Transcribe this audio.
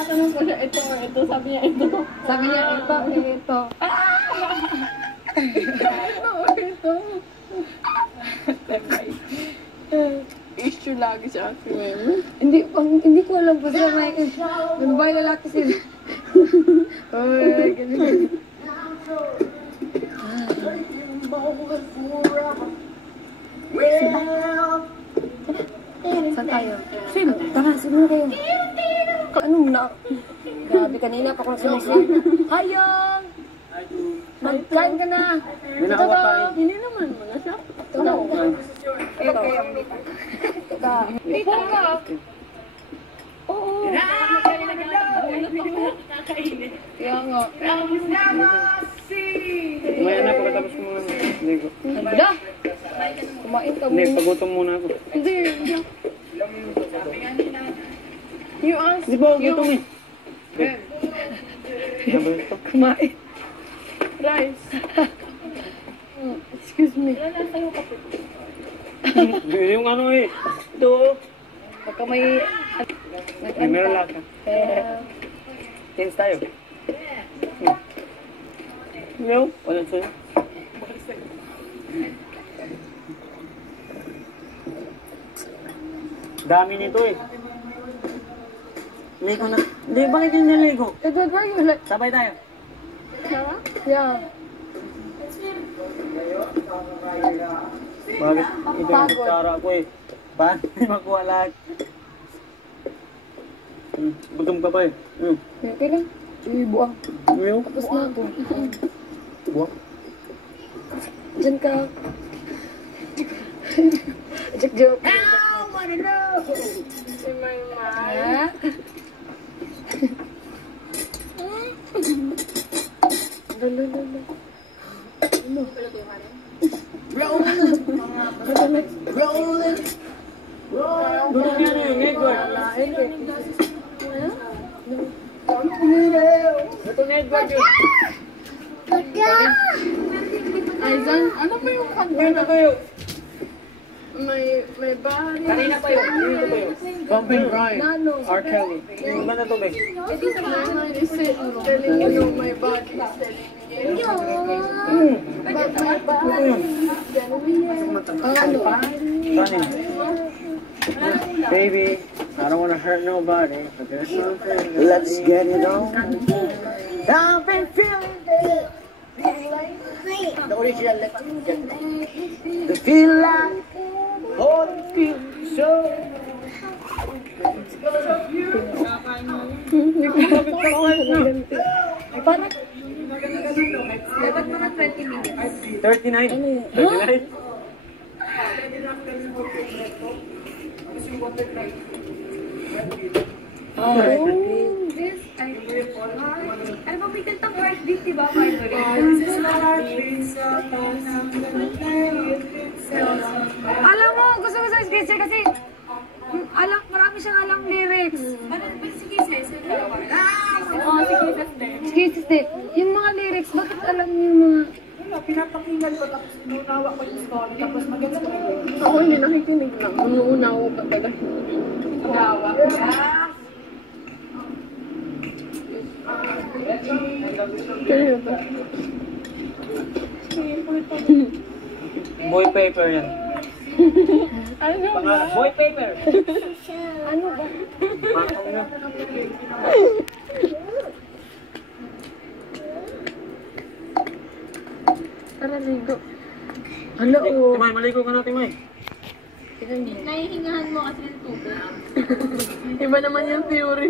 tinatanong ko siya, ito or ito. Sabi niya, ito. Sabi niya, ito, ito. Ito. Issue lagi sa akin ngayon. Hindi ko alam po sila may babae lalaki sila. Ay, ganun. Saan tayo? Sino? Tara, sino kayo? Anong na? Grabe, kanina pa kung sinisin. Hayong! Magkain ka na! Ito daw! Hindi naman mga siya. Ito daw! Ito kayo. Ito ka. Oo! Kaya nga. Kumain na pagkatapos ko mga ligo. Hala! Kumain ka Hindi, muna. pagutom muna ako. Hindi. You ask. Di ba ako gutom eh? Double ito. Kumain. Rice. Excuse me. Yung ano eh. Ito. Pagka may... May meron lang ka. Change tayo. No? Walang sa'yo. Dami nito eh. Ligo na. Hindi, bakit yung niligo? Edward, where are you? Like, Sabay tayo. yeah. Bakit? Ito yung tsara ko eh. Paano makuha lahat? Gutom ka pa eh. Okay lang. Sige, buwang. Yung? Tapos na ako. Buwak. Diyan ka. Joke. Si my mind. Ha? Lalo. Ano? Rolling! Gutom yan eh, Edward. Gutom na Edward yun. Aizan, ano ba yung kanta? Kanina kayo. May bahay. Kanina pa yun. Kanina pa yun. Bumping Brian. Nano. R. Kelly. Yung ba na to, Bek? Is it telling you my body is telling you? But my body is telling you. Funny. Baby, I don't want to hurt nobody, but there's something. Let's get it on. I've been feeling it. The original, let's get it. The feel like, oh, it feels so. Because of you. Parang, Dapat mga 20 minutes. 39? 39? This, ano ba may kantang heartbeat, diba, Marjorie? alam mo, gusto ko sa sketcher kasi marami siyang alam lyrics. Ano ba si Kisses? Oo, si Kisses din. Sketches din. Yung mga lyrics, bakit alam niyo yung mga... Pinapakinggan ko tapos inunawa ko yung story tapos maganda ko yung Ako hindi nakikinig lang. Unuunawa ka pala. nawa. Kaya ba? Boy paper yan. Ano ba? Pangalan, boy paper. Ano ba? Makaw na. Tara, ligo. Hala, oo. Timay, maligo ka na, Timay. Nahihingahan mo kasi ng tubig. Iba naman yung theory.